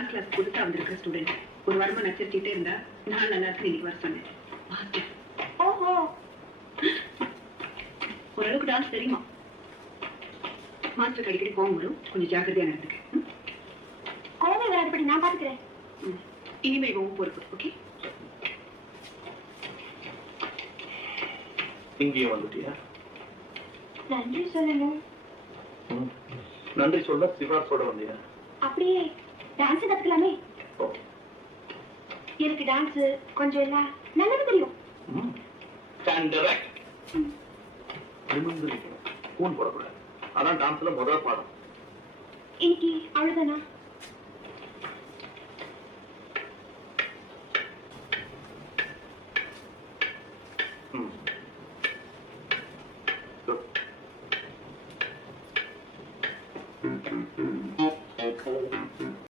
Dance class புதுசா வந்திருக்கிற student. ஒரு வாரமா நச்சரிச்சுட்டே இருந்தா நான் நல்லா இருக்கு இன்னைக்கு வர சொன்னேன். ஓஹோ, ஓரளவுக்கு டான்ஸ் தெரியுமா? மாஸ்டருக்கு அடிக்கடி கோவம் வரும், கொஞ்சம் ஜாக்கிரதையா நடந்துக்க. கோவம் வராதபடி நான் பாத்துக்கிறேன். இனிமே கோவம் பொறுப்பு. ஓகே, இங்கே வந்துட்டியா? நன்றி சொல்லணும். நன்றி சொல்ல சிவாஸோட வந்தியா? அப்படியே டான்ஸ் கத்துக்கலாமே. எனக்கு டான்ஸ் கொஞ்சம் இல்ல நல்லது தெரியும். கூன் போடக்கூடாது, அதான் டான்ஸ்ல முதல் பாடம். இன்னைக்கு அவ்வளவுதானா?